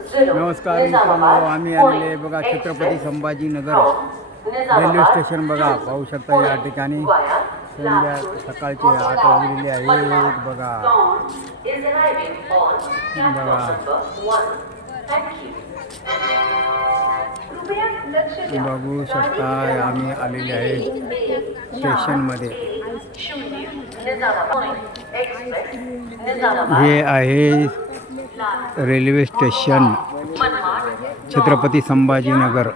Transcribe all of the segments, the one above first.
नमस्कार मित्रांनो, आम्ही आलेले बघा छत्रपती संभाजीनगर रेल्वे स्टेशन बघा. पाहू शकता या ठिकाणी सकाळचे 8 वाजलेले आहेत बघा. बघू शकता आम्ही आलेले आहे स्टेशनमध्ये. हे आहे रेल्वे स्टेशन छत्रपती संभाजीनगर.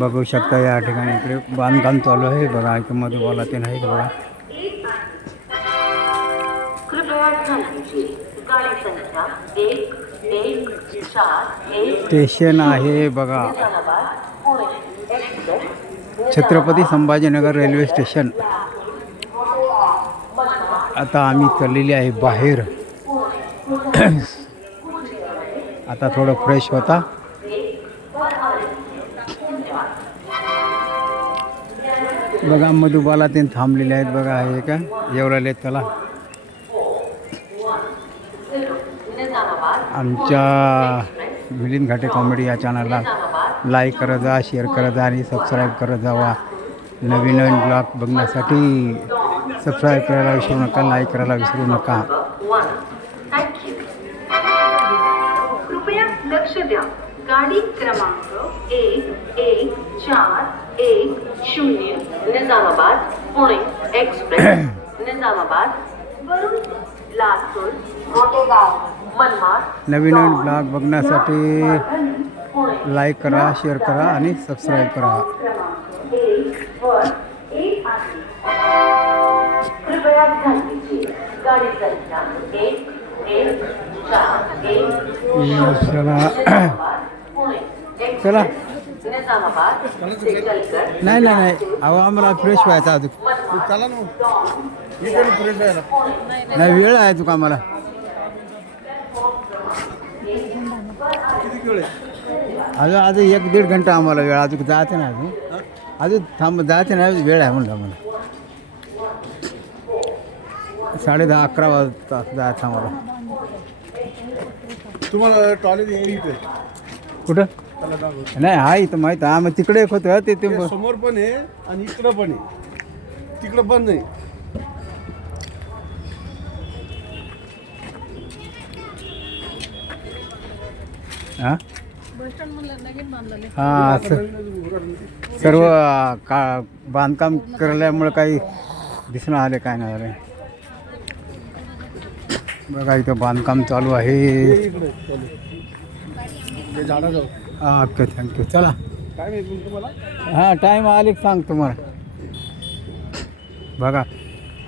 बघू शकता या ठिकाणी इकडे बांधकाम चालू आहे बघा. इथे मधुबाला ते नाही बघा. स्टेशन आहे बघा छत्रपती संभाजीनगर रेल्वे स्टेशन. आता आम्ही चाललेले आहे बाहेर. आता थोडं फ्रेश होता. बघा मधुबाला ते थांबलेले आहेत बघा. हे का एवढ्याले चला आमच्या मिलिंद घाटे कॉमेडी या चॅनलला लाईक करत जा, शेअर करत जा आणि सबस्क्राईब करत जावा. नवीन नवीन ब्लॉग बघण्यासाठी सबस्क्राईब करायला विसरू नका, लाईक करायला विसरू नका. कृपया लक्ष द्या. गाडी क्रमांक 1140 निजामाबाद पुणे एक्सप्रेस निजामाबाद वरून लातूर मोठेगाव मनमाड. नवीन नवीन ब्लॉग बघण्यासाठी लाईक करा, शेअर करा आणि सबस्क्राईब करा. कृपया ध्यान दीजिए. गाड़ी संख्या 1140 चला. निजामाबाद से चलकर नाही नाही नाही अहो आम्हाला फ्रेश व्हायचं अजून. चला ना इकडे फ्रेश व्हायला. नाही वेळ आहे तुका आम्हाला. किती वेळ आहे? अजून 1-1.5 घंटा आम्हाला वेळ. अजून जायचं नाही अजून थांब जायचं नाही. वेळ आहे म्हणलं आम्हाला. 10:30-11 वाजता जायचं आम्हाला. तुम्हाला टॉयलेट येईल इथे. कुठं त्याला दाखव. नाही आहे इथं माहीत आहे. आम्ही तिकडे एक होतं ते ते समोर पण आहे आणि इकडं पण आहे. तिकडं पण नाही. हां हां सर्व का बांधकाम केल्यामुळे काही दिसणं आले काय नाही आले बघा. इथं बांधकाम चालू आहे. इकडे ते झाडा जाऊ. हां ओके थँक्यू. चला काय माहिती तुम्हाला? हां टाईम आले की सांग तुम्हाला. बघा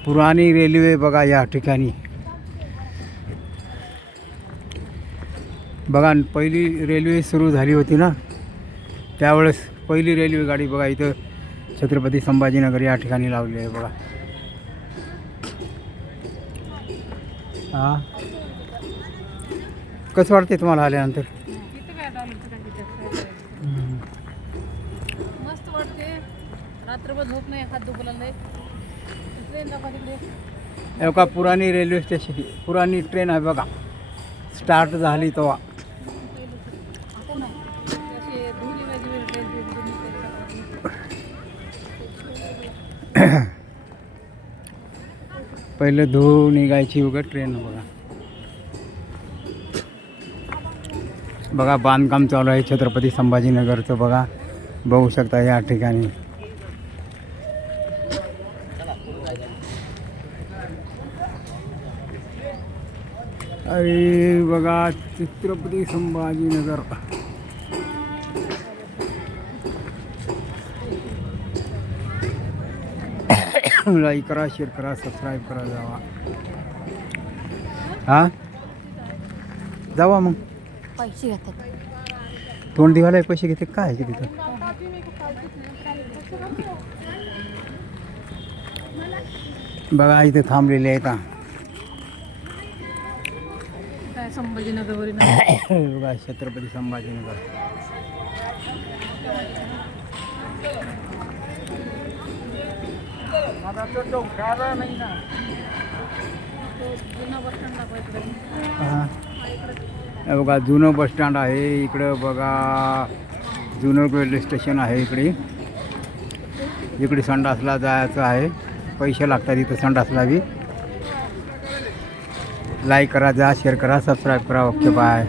पुराणी रेल्वे बघा या ठिकाणी. बघा पहिली रेल्वे सुरू झाली होती ना त्यावेळेस पहिली रेल्वे गाडी बघा इथं छत्रपती संभाजीनगर या ठिकाणी लावली आहे बघा. हां कसं वाटते तुम्हाला आल्यानंतर? मस्त वाटते. रात्रभर झोप नाही, हात दुखला नाही. ट्रेन दाखवा तिकडे. हे बघा पुराणी रेल्वे स्टेशन, पुराणी ट्रेन आहे बघा. स्टार्ट झाली तेव्हा. आता नाही अशी धुली माझी ट्रेन पहिले धूळ निघायची उघड ट्रेन बघा. बघा बांधकाम चालू आहे छत्रपती संभाजीनगरचं बघा. बघू शकता या ठिकाणी. अरे बघा छत्रपती संभाजीनगर. लाईक करा, शेअर करा, सबस्क्राईब करा जावा. हां जावा मग. पैसे घेतात. तोंड दिवायला पैसे घेते काय की तिथं. बघा इथे थांबलेले आहेत. काय संभाजीनगरवरून बघा छत्रपती संभाजीनगर. नाही ना. तो जुना बस स्टँड दाखवायचा. हां हे बघा जुनं बसस्टँड आहे इकडं. बघा जुनं रेल्वे स्टेशन आहे इकडे. इकडे संडासला जायचं आहे, पैसे लागतात इथं संडासला बी. लाईक करा, जा शेअर करा, सबस्क्राईब करा. Okay bye.